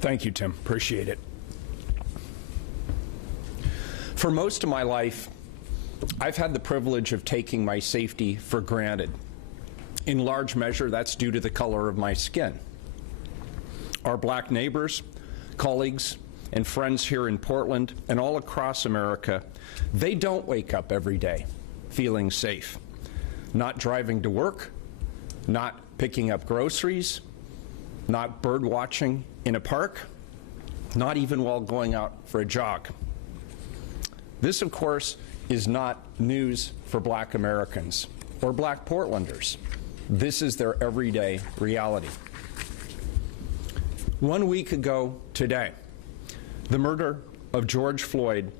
Thank you, Tim. Appreciate it. For most of my life, I've had the privilege of taking my safety for granted. In large measure, that's due to the color of my skin. Our black neighbors, colleagues, and friends here in Portland and all across America, they don't wake up every day feeling safe. Not driving to work, not picking up groceries, not bird watching in a park, not even while going out for a jog. This, of course, is not news for black Americans or black Portlanders. This is their everyday reality. 1 week ago today, the murder of George Floyd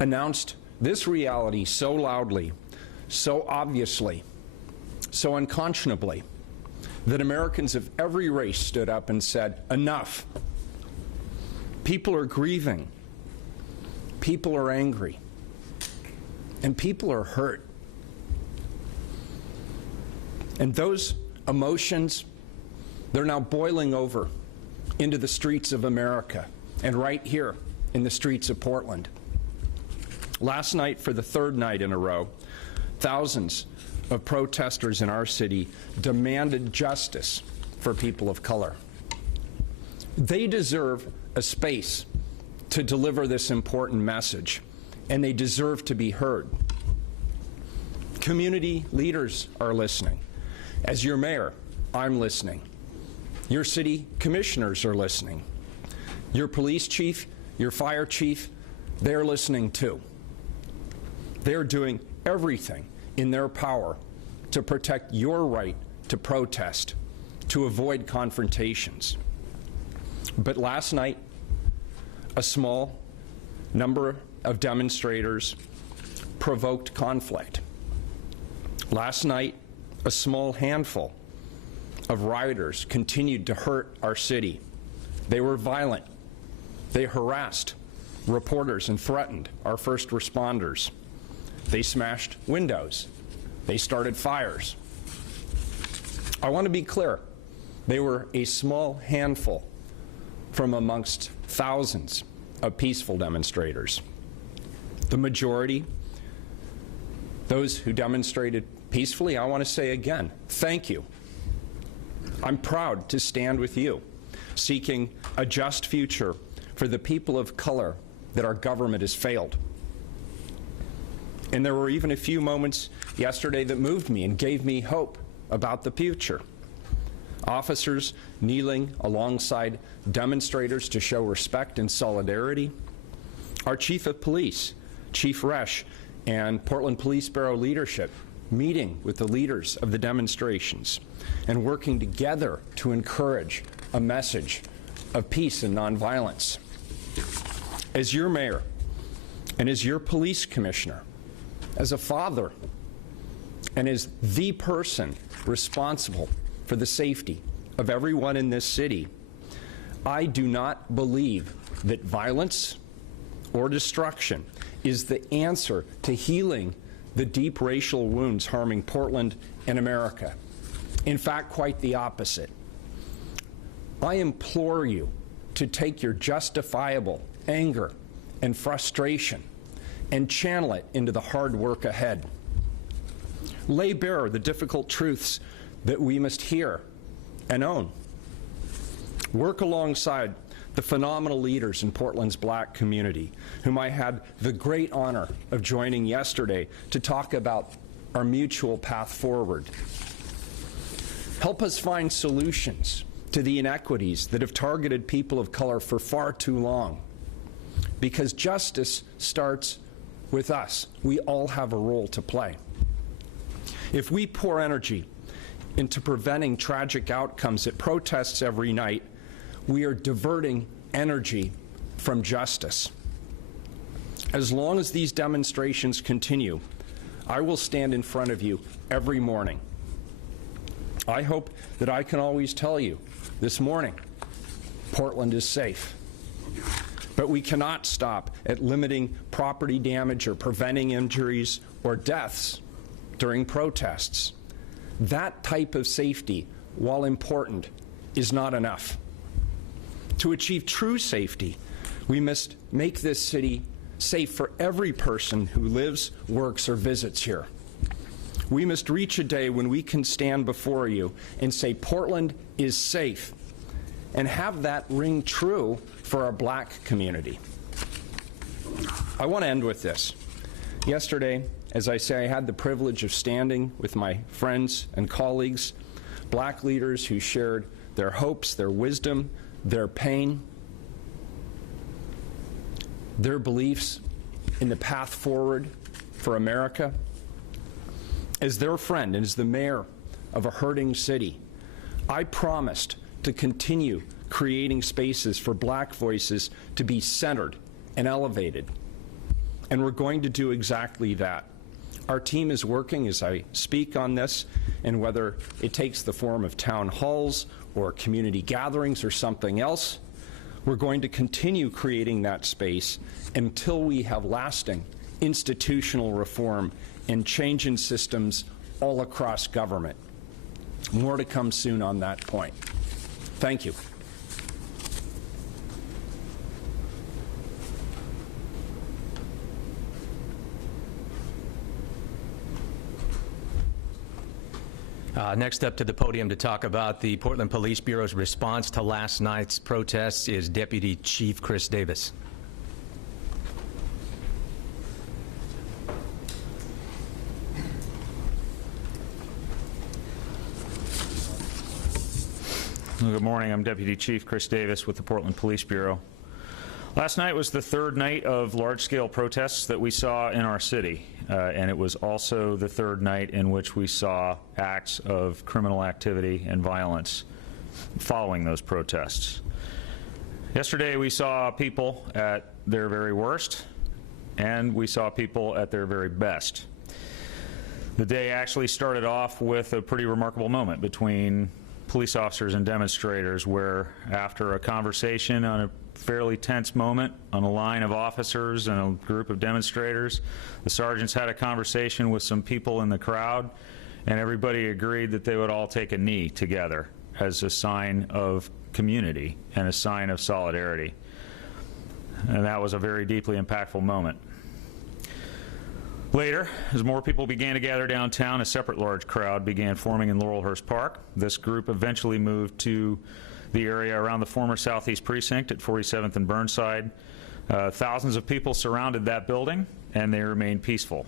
announced this reality so loudly, so obviously, so unconscionably, that Americans of every race stood up and said, enough. People are grieving. People are angry. And people are hurt. And those emotions, they're now boiling over into the streets of America and right here in the streets of Portland. Last night, for the third night in a row, thousands of protesters in our city demanded justice for people of color. They deserve a space to deliver this important message, and they deserve to be heard. Community leaders are listening. As your mayor, I'm listening. Your city commissioners are listening. Your police chief, your fire chief, they're listening too. They're doing everything in their power to protect your right to protest, to avoid confrontations. But last night, a small number of demonstrators provoked conflict. Last night, a small handful of rioters continued to hurt our city. They were violent. They harassed reporters and threatened our first responders. They smashed windows. They started fires. I want to be clear. They were a small handful from amongst thousands of peaceful demonstrators. The majority, those who demonstrated peacefully, I want to say again, thank you. I'm proud to stand with you, seeking a just future for the people of color that our government has failed. And there were even a few moments yesterday that moved me and gave me hope about the future. Officers kneeling alongside demonstrators to show respect and solidarity. Our Chief of Police, Chief Resch, and Portland Police Bureau leadership meeting with the leaders of the demonstrations and working together to encourage a message of peace and nonviolence. As your mayor and as your police commissioner, as a father, and as the person responsible for the safety of everyone in this city, I do not believe that violence or destruction is the answer to healing the deep racial wounds harming Portland and America. In fact, quite the opposite. I implore you to take your justifiable anger and frustration and channel it into the hard work ahead. Lay bare the difficult truths that we must hear and own. Work alongside the phenomenal leaders in Portland's black community, whom I had the great honor of joining yesterday to talk about our mutual path forward. Help us find solutions to the inequities that have targeted people of color for far too long, because justice starts with us. We all have a role to play. If we pour energy into preventing tragic outcomes at protests every night, we are diverting energy from justice. As long as these demonstrations continue, I will stand in front of you every morning. I hope that I can always tell you, this morning, Portland is safe. But we cannot stop at limiting property damage or preventing injuries or deaths during protests. That type of safety, while important, is not enough. To achieve true safety, we must make this city safe for every person who lives, works, or visits here. We must reach a day when we can stand before you and say Portland is safe, and have that ring true for our Black community. I want to end with this. Yesterday, as I say, I had the privilege of standing with my friends and colleagues, Black leaders who shared their hopes, their wisdom, their pain, their beliefs in the path forward for America. As their friend and as the mayor of a hurting city, I promised to continue creating spaces for Black voices to be centered and elevated. And we're going to do exactly that. Our team is working as I speak on this, and whether it takes the form of town halls or community gatherings or something else, we're going to continue creating that space until we have lasting institutional reform and change in systems all across government. More to come soon on that point. Thank you. Next up to the podium to talk about the Portland Police Bureau's response to last night's protests is Deputy Chief Chris Davis. Well, good morning. I'm Deputy Chief Chris Davis with the Portland Police Bureau. Last night was the third night of large-scale protests that we saw in our city, and it was also the third night in which we saw acts of criminal activity and violence following those protests. Yesterday we saw people at their very worst, and we saw people at their very best. The day actually started off with a pretty remarkable moment between police officers and demonstrators, where after a conversation on a fairly tense moment on a line of officers and a group of demonstrators, the sergeants had a conversation with some people in the crowd, and everybody agreed that they would all take a knee together as a sign of community and a sign of solidarity. And that was a very deeply impactful moment. Later, as more people began to gather downtown, a separate large crowd began forming in Laurelhurst Park. This group eventually moved to the area around the former Southeast Precinct at 47th and Burnside. Thousands of people surrounded that building, and they remained peaceful.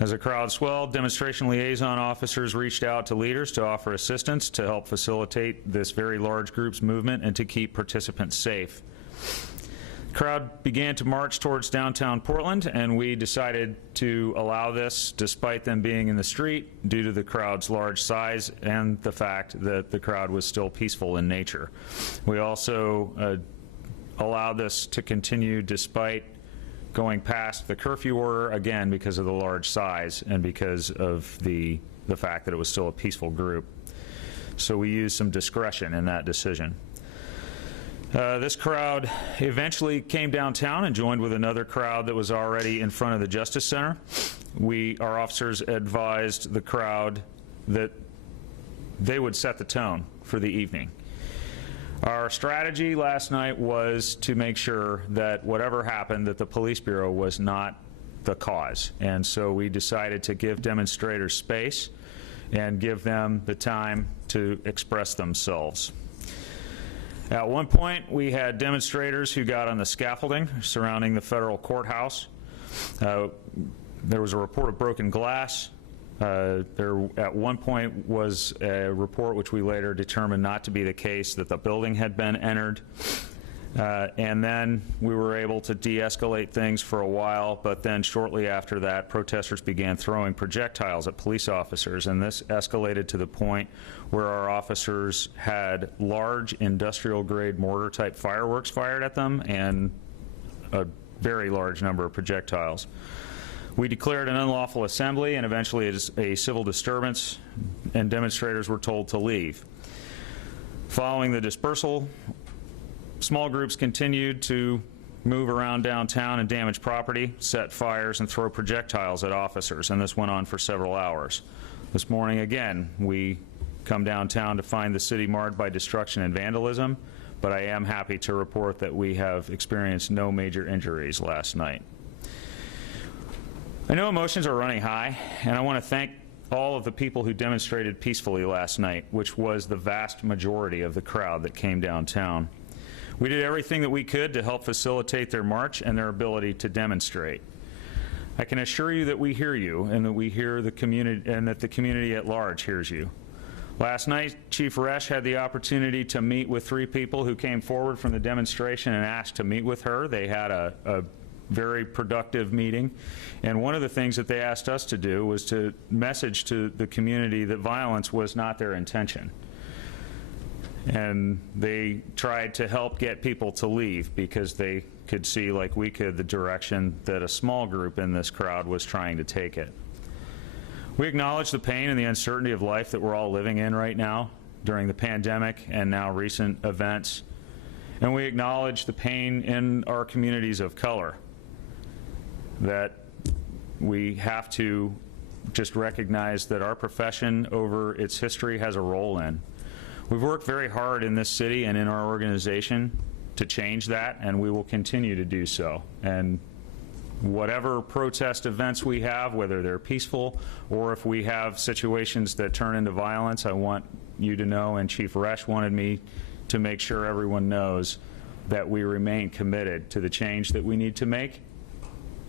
As the crowd swelled, demonstration liaison officers reached out to leaders to offer assistance to help facilitate this very large group's movement and to keep participants safe. The crowd began to march towards downtown Portland, and we decided to allow this despite them being in the street due to the crowd's large size and the fact that the crowd was still peaceful in nature. We also allowed this to continue despite going past the curfew order, again because of the large size and because of the fact that it was still a peaceful group. So we used some discretion in that decision. This crowd eventually came downtown and joined with another crowd that was already in front of the Justice Center. Our officers advised the crowd that they would set the tone for the evening. Our strategy last night was to make sure that whatever happened, that the Police Bureau was not the cause. And so we decided to give demonstrators space and give them the time to express themselves. At one point, we had demonstrators who got on the scaffolding surrounding the federal courthouse. There was a report of broken glass. There at one point was a report which we later determined not to be the case, that the building had been entered. And then we were able to de-escalate things for a while, but then shortly after that, protesters began throwing projectiles at police officers, and this escalated to the point where our officers had large industrial-grade mortar-type fireworks fired at them and a very large number of projectiles. We declared an unlawful assembly and eventually a civil disturbance, and demonstrators were told to leave. Following the dispersal, small groups continued to move around downtown and damage property, set fires, and throw projectiles at officers, and this went on for several hours. This morning, again, we come downtown to find the city marred by destruction and vandalism. but I am happy to report that we have experienced no major injuries last night. I know emotions are running high, and I want to thank all of the people who demonstrated peacefully last night, which was the vast majority of the crowd that came downtown. We did everything that we could to help facilitate their march and their ability to demonstrate. I can assure you that we hear you, and that we hear the community, and that the community at large hears you. Last night, Chief Resch had the opportunity to meet with 3 people who came forward from the demonstration and asked to meet with her. They had a very productive meeting, and one of the things that they asked us to do was to message to the community that violence was not their intention. And they tried to help get people to leave because they could see, like we could, the direction that a small group in this crowd was trying to take it. We acknowledge the pain and the uncertainty of life that we're all living in right now during the pandemic and now recent events. And we acknowledge the pain in our communities of color that we have to just recognize that our profession over its history has a role in. We've worked very hard in this city and in our organization to change that, and we will continue to do so. And whatever protest events we have, whether they're peaceful or if we have situations that turn into violence, I want you to know, and Chief Resch wanted me to make sure everyone knows, that we remain committed to the change that we need to make.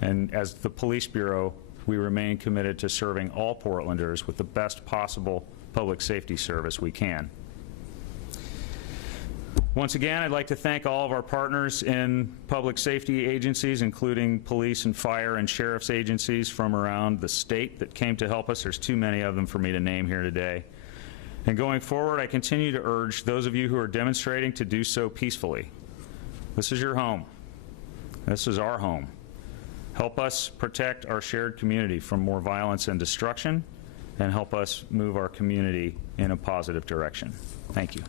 And as the Police Bureau, we remain committed to serving all Portlanders with the best possible public safety service we can. Once again, I'd like to thank all of our partners in public safety agencies, including police and fire and sheriff's agencies from around the state that came to help us. There's too many of them for me to name here today. And going forward, I continue to urge those of you who are demonstrating to do so peacefully. This is your home. This is our home. Help us protect our shared community from more violence and destruction, and help us move our community in a positive direction. Thank you.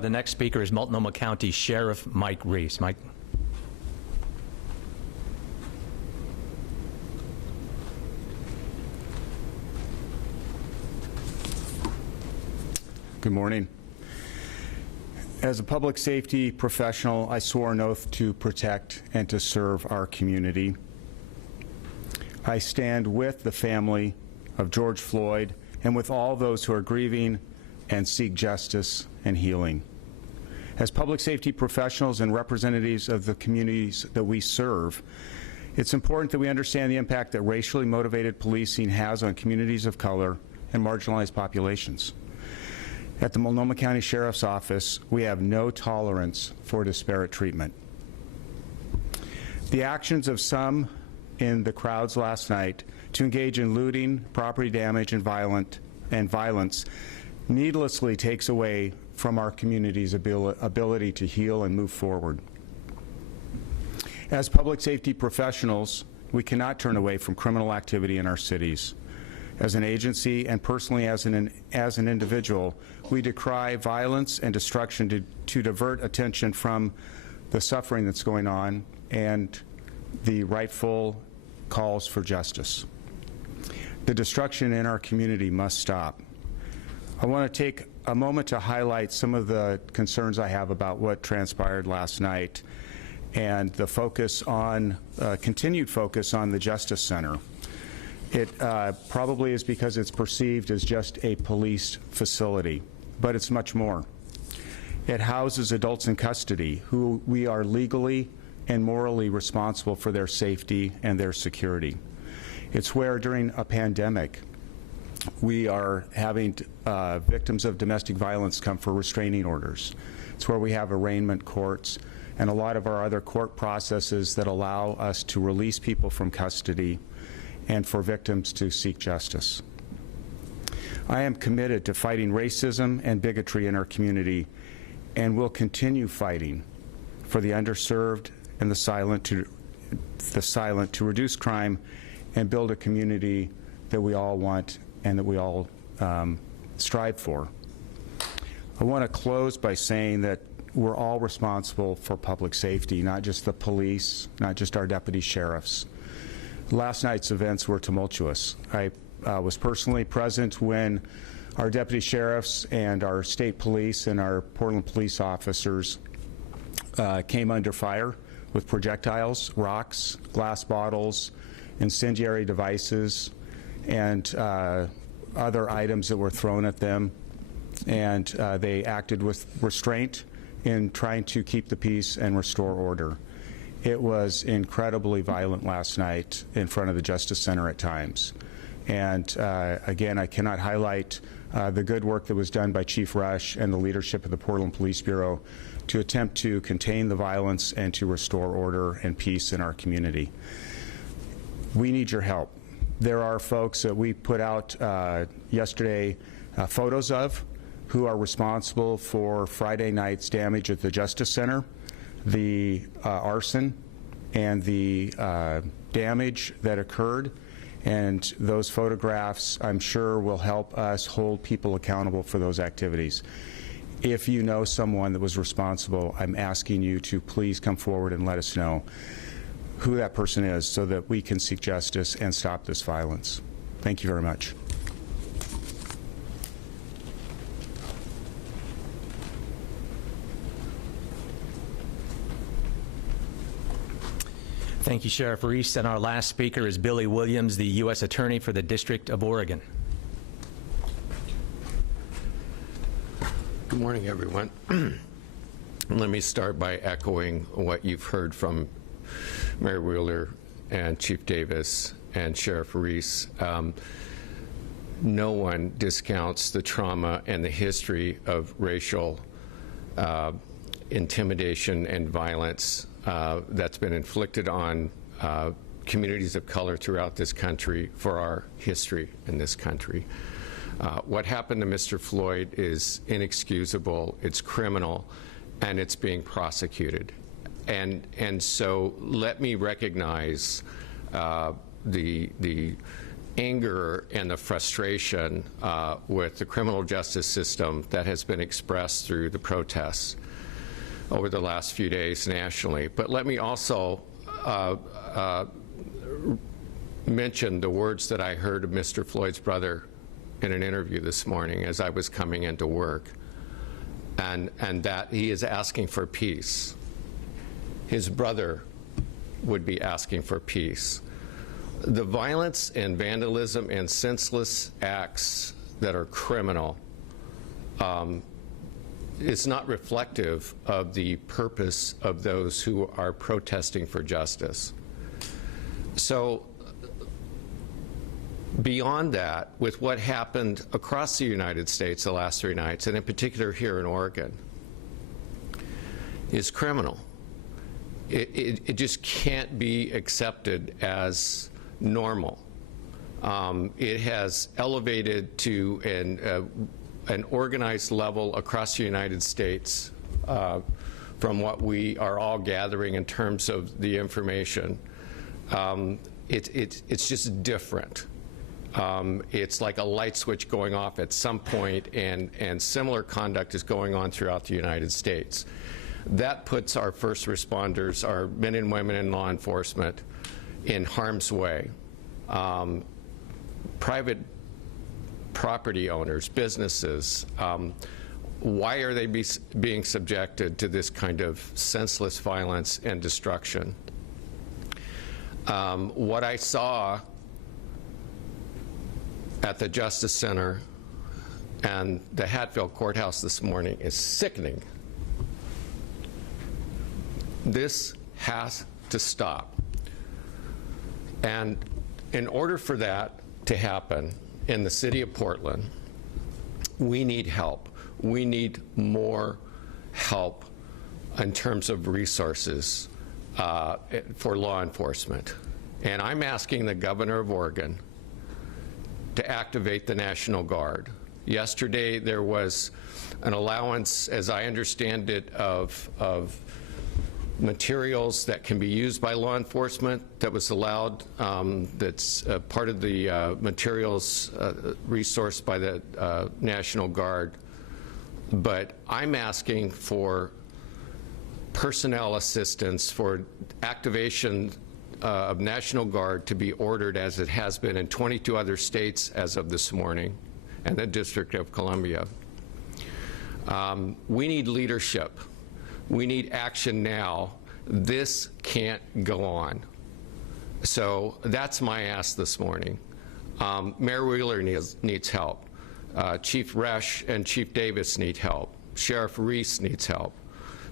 The next speaker is Multnomah County Sheriff Mike Reese. Mike. Good morning. As a public safety professional, I swore an oath to protect and to serve our community. I stand with the family of George Floyd and with all those who are grieving and seek justice and healing. As public safety professionals and representatives of the communities that we serve, it's important that we understand the impact that racially motivated policing has on communities of color and marginalized populations. At the Multnomah County Sheriff's Office, we have no tolerance for disparate treatment. The actions of some in the crowds last night to engage in looting, property damage, and violence needlessly takes away from our community's ability to heal and move forward. As public safety professionals, we cannot turn away from criminal activity in our cities. As an agency and personally as an individual, we decry violence and destruction to divert attention from the suffering that's going on and the rightful calls for justice. The destruction in our community must stop. I want to take a moment to highlight some of the concerns I have about what transpired last night and the focus on, continued focus on the Justice Center. It probably is because it's perceived as just a police facility, but it's much more. It houses adults in custody who we are legally and morally responsible for their safety and their security. It's where, during a pandemic, we are having victims of domestic violence come for restraining orders. It's where we have arraignment courts and a lot of our other court processes that allow us to release people from custody and for victims to seek justice. I am committed to fighting racism and bigotry in our community and will continue fighting for the underserved and the silent to reduce crime and build a community that we all want and that we all strive for. I want to close by saying that we're all responsible for public safety, not just the police, not just our deputy sheriffs. Last night's events were tumultuous. I was personally present when our deputy sheriffs and our state police and our Portland police officers came under fire with projectiles, rocks, glass bottles, incendiary devices, and other items that were thrown at them. And they acted with restraint in trying to keep the peace and restore order. It was incredibly violent last night in front of the Justice Center at times. And again, I cannot highlight the good work that was done by Chief Rush and the leadership of the Portland Police Bureau to attempt to contain the violence and to restore order and peace in our community. We need your help. There are folks that we put out yesterday photos of who are responsible for Friday night's damage at the Justice Center, the arson, and the damage that occurred. And those photographs, I'm sure, will help us hold people accountable for those activities. If you know someone that was responsible, I'm asking you to please come forward and let us know who that person is so that we can seek justice and stop this violence. Thank you very much. Thank you, Sheriff Reese. And our last speaker is Billy Williams, the U.S. Attorney for the District of Oregon. Good morning, everyone. Let me start by echoing what you've heard from Mayor Wheeler and Chief Davis and Sheriff Reese. No one discounts the trauma and the history of racial intimidation and violence that's been inflicted on communities of color throughout this country for our history in this country. What happened to Mr. Floyd is inexcusable, it's criminal, and it's being prosecuted. And so let me recognize the anger and the frustration with the criminal justice system that has been expressed through the protests over the last few days nationally. But let me also mention the words that I heard of Mr. Floyd's brother in an interview this morning as I was coming into work, and that he is asking for peace. His brother would be asking for peace. The violence and vandalism and senseless acts that are criminal is not reflective of the purpose of those who are protesting for justice. So beyond that, with what happened across the United States the last 3 nights, and in particular here in Oregon, is criminal. It just can't be accepted as normal. It has elevated to an organized level across the United States from what we are all gathering in terms of the information. It's just different. It's like a light switch going off at some point, and similar conduct is going on throughout the United States. That puts our first responders, our men and women in law enforcement, in harm's way. Private property owners, businesses, why are they being subjected to this kind of senseless violence and destruction? What I saw at the Justice Center and the Hatfield Courthouse this morning is sickening. This has to stop. And in order for that to happen in the city of Portland, we need help. We need more help in terms of resources for law enforcement. And I'm asking the governor of Oregon to activate the National Guard. Yesterday there was an allowance, as I understand it, of materials that can be used by law enforcement that was allowed, that's part of the materials resourced by the National Guard. But I'm asking for personnel assistance, for activation of National Guard to be ordered, as it has been in 22 other states as of this morning, and the District of Columbia. We need leadership. We need action now. This can't go on. So that's my ask this morning. Mayor Wheeler needs help. Chief Resch and Chief Davis need help. Sheriff Reese needs help.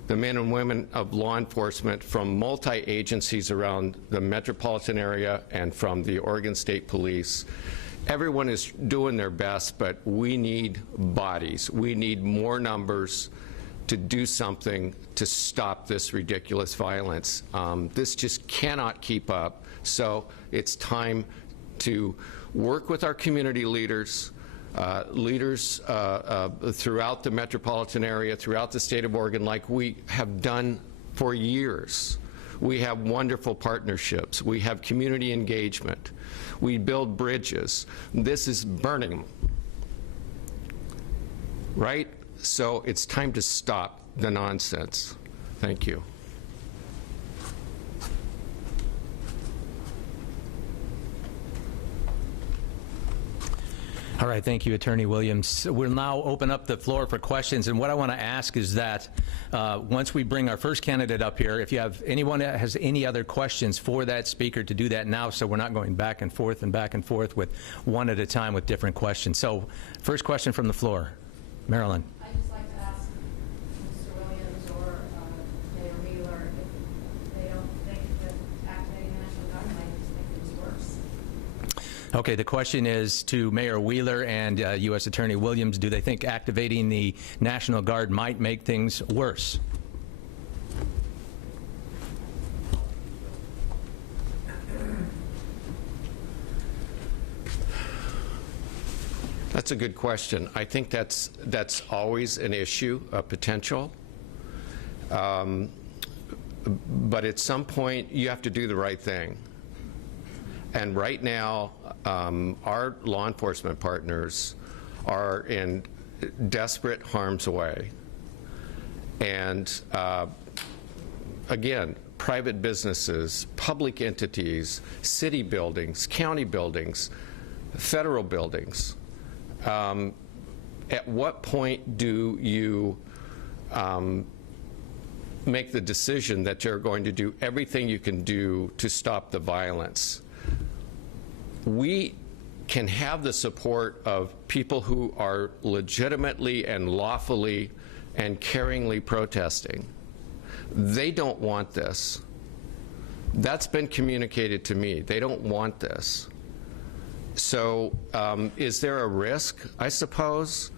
The men and women of law enforcement from multi-agencies around the metropolitan area and from the Oregon State Police. Everyone is doing their best, but we need bodies. We need more numbers to do something to stop this ridiculous violence. This just cannot keep up. So it's time to work with our community leaders, throughout the metropolitan area, throughout the state of Oregon, like we have done for years. We have wonderful partnerships. We have community engagement. We build bridges. This is burning them, right? So it's time to stop the nonsense. Thank you. All right, thank you, Attorney Williams. We'll now open up the floor for questions, and what I want to ask is that once we bring our first candidate up here, if you have anyone that has any other questions for that speaker, to do that now, so we're not going back and forth with one at a time with different questions. So, first question from the floor, Marilyn. I'd just like to ask Mr. Williams or Mayor Wheeler if they don't think that activating the National Guard might just make things worse. Okay, the question is to Mayor Wheeler and U.S. Attorney Williams. Do they think activating the National Guard might make things worse? That's a good question. I think that's always an issue, a potential. But at some point, you have to do the right thing. And right now, our law enforcement partners are in desperate harm's way. And again, private businesses, public entities, city buildings, county buildings, federal buildings. At what point do you make the decision that you're going to do everything you can do to stop the violence? We can have the support of people who are legitimately and lawfully and caringly protesting. They don't want this. That's been communicated to me. They don't want this. So is there a risk? I suppose,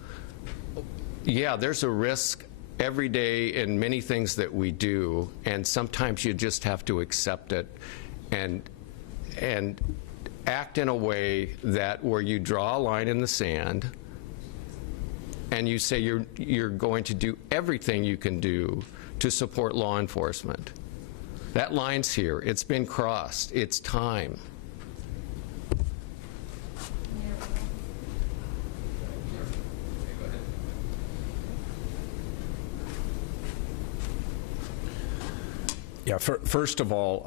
yeah, there's a risk every day in many things that we do, and sometimes you just have to accept it and act in a way that where you draw a line in the sand and you say you're going to do everything you can do to support law enforcement. That line's here. It's been crossed. It's time. Yeah, first of all,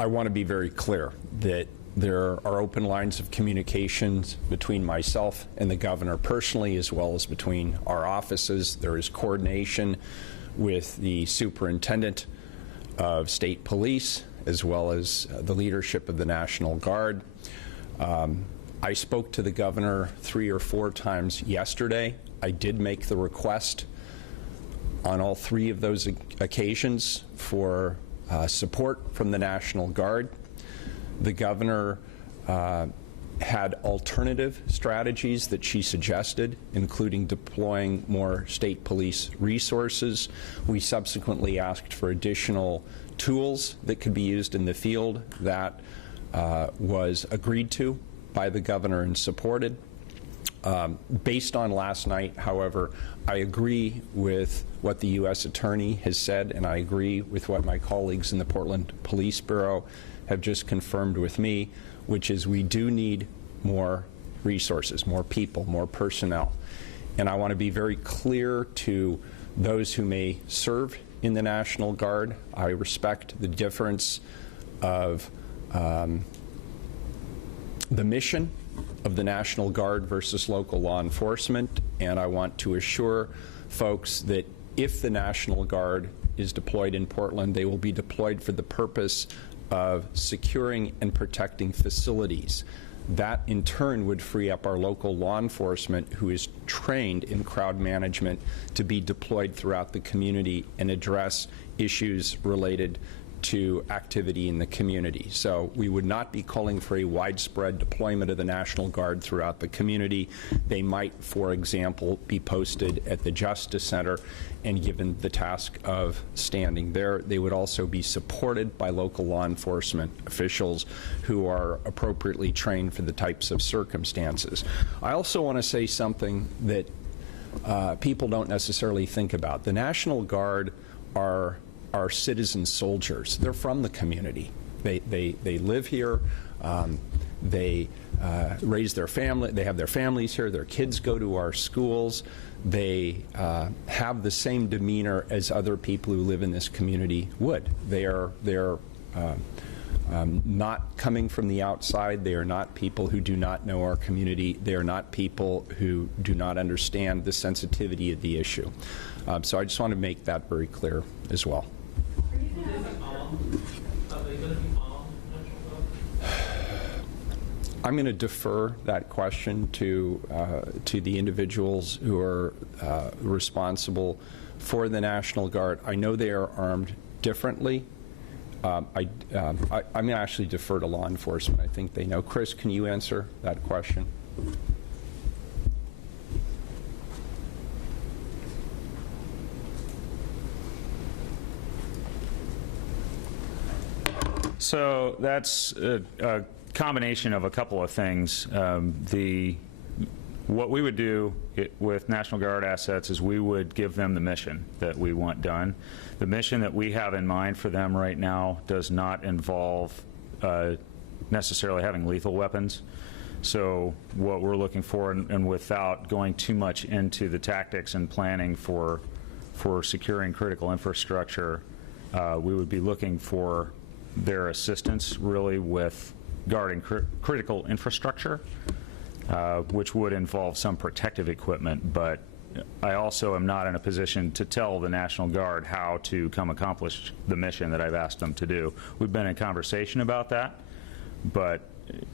I want to be very clear that there are open lines of communications between myself and the governor personally, as well as between our offices. There is coordination with the superintendent of state police, as well as the leadership of the National Guard. I spoke to the governor 3 or 4 times yesterday. I did make the request on all 3 of those occasions for support from the National Guard. The governor had alternative strategies that she suggested, including deploying more state police resources. We subsequently asked for additional tools that could be used in the field. That was agreed to by the governor and supported. Based on last night, however, I agree with what the U.S. Attorney has said, and I agree with what my colleagues in the Portland Police Bureau have just confirmed with me, which is we do need more resources, more people, more personnel. And I want to be very clear to those who may serve in the National Guard. I respect the difference of the mission of the National Guard versus local law enforcement, and I want to assure folks that if the National Guard is deployed in Portland, they will be deployed for the purpose of securing and protecting facilities. That in turn would free up our local law enforcement, who is trained in crowd management, to be deployed throughout the community and address issues related to activity in the community. So we would not be calling for a widespread deployment of the National Guard throughout the community. They might, for example, be posted at the Justice Center and given the task of standing there. They would also be supported by local law enforcement officials who are appropriately trained for the types of circumstances. I also want to say something that people don't necessarily think about. The National Guard are citizen soldiers. They're from the community. They live here. They raise their family. They have their families here. Their kids go to our schools. They have the same demeanor as other people who live in this community would. They're not coming from the outside. They are not people who do not know our community. They are not people who do not understand the sensitivity of the issue. So I just want to make that very clear as well. I'm going to defer that question to the individuals who are responsible for the National Guard. I know they are armed differently. I'm going to actually defer to law enforcement. I think they know. Chris, can you answer that question? So that's a combination of a couple of things. What we would do with National Guard assets is we would give them the mission that we want done. The mission that we have in mind for them right now does not involve necessarily having lethal weapons. So what we're looking for, and without going too much into the tactics and planning for securing critical infrastructure, we would be looking for their assistance really with guarding critical infrastructure, which would involve some protective equipment. But I also am not in a position to tell the National Guard how to come accomplish the mission that I've asked them to do. We've been in conversation about that, but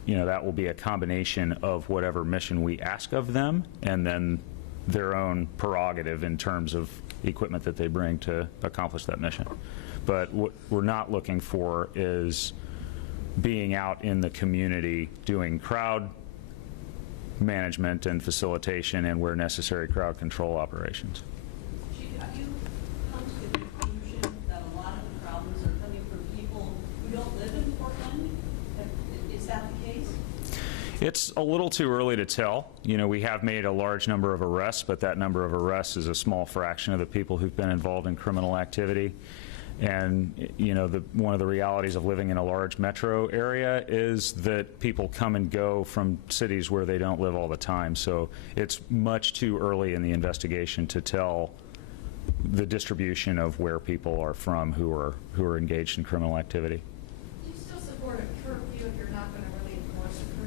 that will be a combination of whatever mission we ask of them and then their own prerogative in terms of equipment that they bring to accomplish that mission. But what we're not looking for is being out in the community doing crowd management and facilitation and, where necessary, crowd control operations. Chief, have you come to the conclusion that a lot of the problems are coming from people who don't live in Portland? Is that the case? It's a little too early to tell. We have made a large number of arrests, but that number of arrests is a small fraction of the people who've been involved in criminal activity. And one of the realities of living in a large metro area is that people come and go from cities where they don't live all the time. So it's much too early in the investigation to tell the distribution of where people are from who are engaged in criminal activity. Do you still support a curfew if you're not going to really enforce a curfew?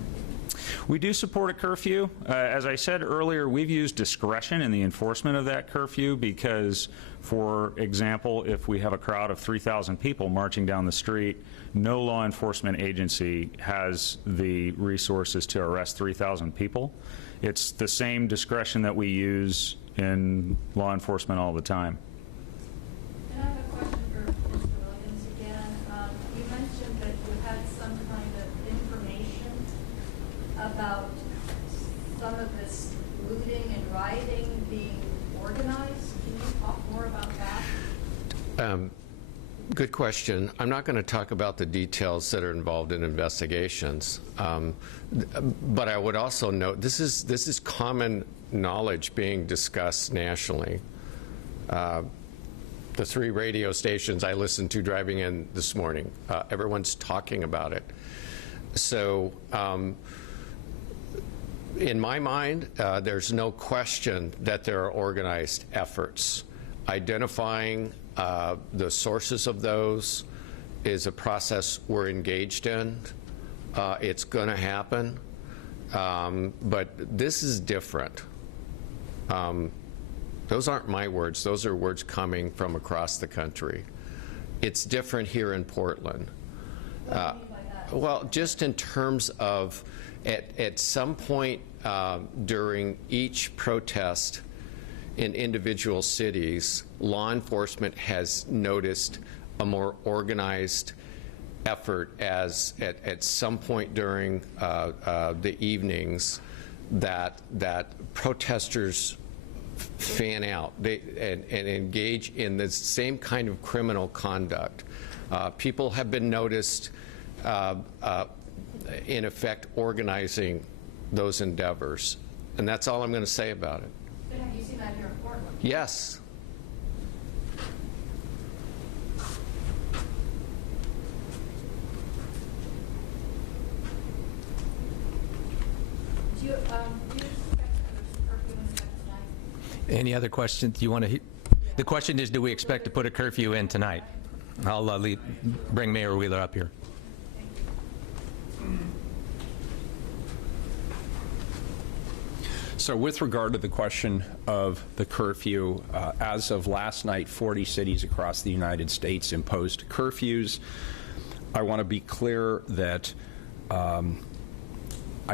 We do support a curfew. As I said earlier, we've used discretion in the enforcement of that curfew because, for example, if we have a crowd of 3,000 people marching down the street, no law enforcement agency has the resources to arrest 3,000 people. It's the same discretion that we use in law enforcement all the time. And I have a question for Mr. Williams again. You mentioned that you had some kind of information about some of this looting and rioting being organized. Can you talk more about that? Good question. I'm not going to talk about the details that are involved in investigations, but I would also note this is common knowledge being discussed nationally. The 3 radio stations I listened to driving in this morning, everyone's talking about it. So in my mind, there's no question that there are organized efforts Identifying the sources of those is a process we're engaged in. It's going to happen, but this is different. Those aren't my words. Those are words coming from across the country. It's different here in Portland. What do you mean by that? Well, just in terms of at some point during each protest in individual cities, law enforcement has noticed a more organized effort as at some point during the evenings that protesters fan out and engage in the same kind of criminal conduct. People have been noticed, in effect, organizing those endeavors. And that's all I'm going to say about it. But have you seen that here in Portland? Yes. Do you expect there's curfew in effect tonight? Any other questions? Do you want to? The question is, do we expect to put a curfew in tonight? I'll bring Mayor Wheeler up here. So with regard to the question of the curfew, as of last night, 40 cities across the United States imposed curfews. I want to be clear that I'm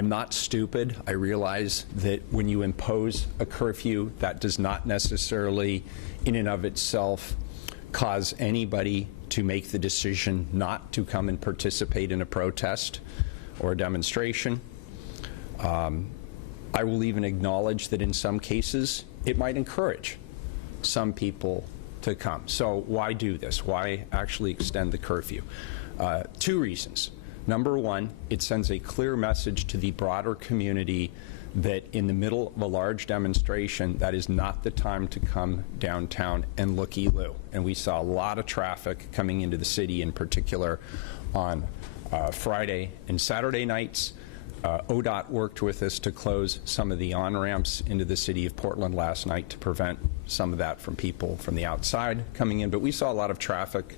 not stupid. I realize that when you impose a curfew, that does not necessarily, in and of itself, cause anybody to make the decision not to come and participate in a protest or a demonstration. I will even acknowledge that in some cases it might encourage some people to come. So why do this? Why actually extend the curfew? Two reasons. Number one, it sends a clear message to the broader community that in the middle of a large demonstration, that is not the time to come downtown and looky-loo. And we saw a lot of traffic coming into the city, in particular on Friday and Saturday nights. ODOT worked with us to close some of the on-ramps into the city of Portland last night to prevent some of that from people from the outside coming in. But we saw a lot of traffic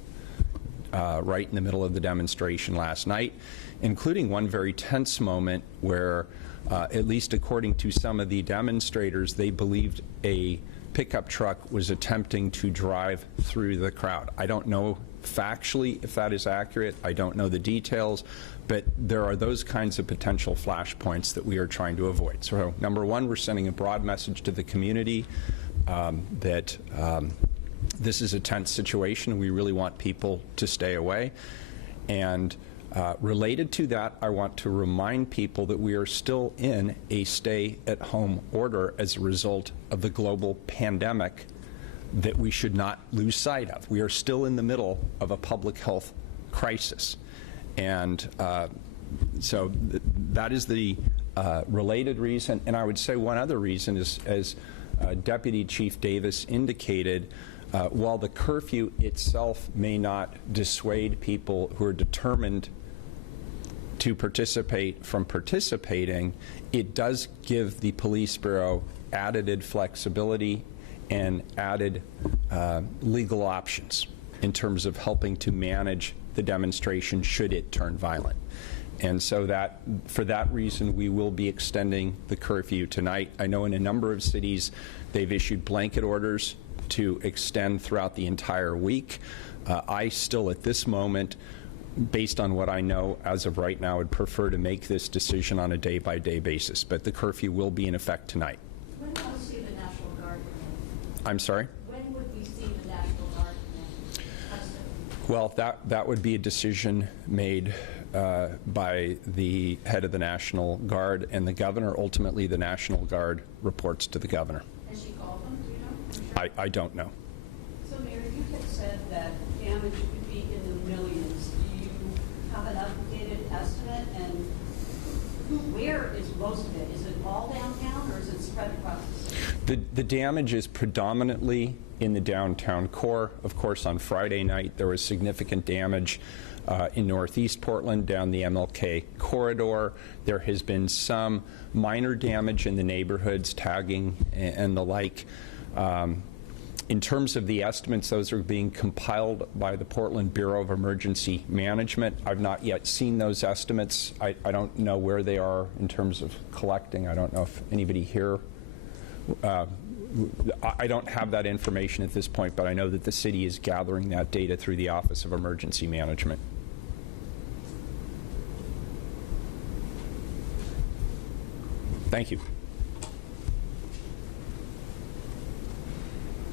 right in the middle of the demonstration last night, including one very tense moment where, at least according to some of the demonstrators, they believed a pickup truck was attempting to drive through the crowd. I don't know factually if that is accurate. I don't know the details, but there are those kinds of potential flashpoints that we are trying to avoid. So number one, we're sending a broad message to the community that this is a tense situation. We really want people to stay away. And related to that, I want to remind people that we are still in a stay-at-home order as a result of the global pandemic that we should not lose sight of. We are still in the middle of a public health crisis. And so that is the related reason. And I would say one other reason is, as Deputy Chief Davis indicated, while the curfew itself may not dissuade people who are determined to participate from participating, it does give the police bureau added flexibility and added legal options in terms of helping to manage the demonstration should it turn violent. And so that, for that reason, we will be extending the curfew tonight. I know in a number of cities they've issued blanket orders to extend throughout the entire week. I still, at this moment, based on what I know as of right now, would prefer to make this decision on a day-by-day basis. But the curfew will be in effect tonight. When will we see the National Guard? I'm sorry? When would we see the National Guard? Well, that would be a decision made by the head of the National Guard and the governor. Ultimately, the National Guard reports to the governor. Has she called them? Do you know? I don't know. So, Mayor, you had said that damage could be in the millions. Do you have an updated estimate? And where is most of it? Is it all downtown, or is it spread across the city? The damage is predominantly in the downtown core. Of course, on Friday night, there was significant damage in Northeast Portland down the MLK corridor. There has been some minor damage in the neighborhoods, tagging and the like. In terms of the estimates, those are being compiled by the Portland Bureau of Emergency Management. I've not yet seen those estimates. I don't know where they are in terms of collecting. I don't know if anybody here, I don't have that information at this point, but I know that the city is gathering that data through the Office of Emergency Management. Thank you.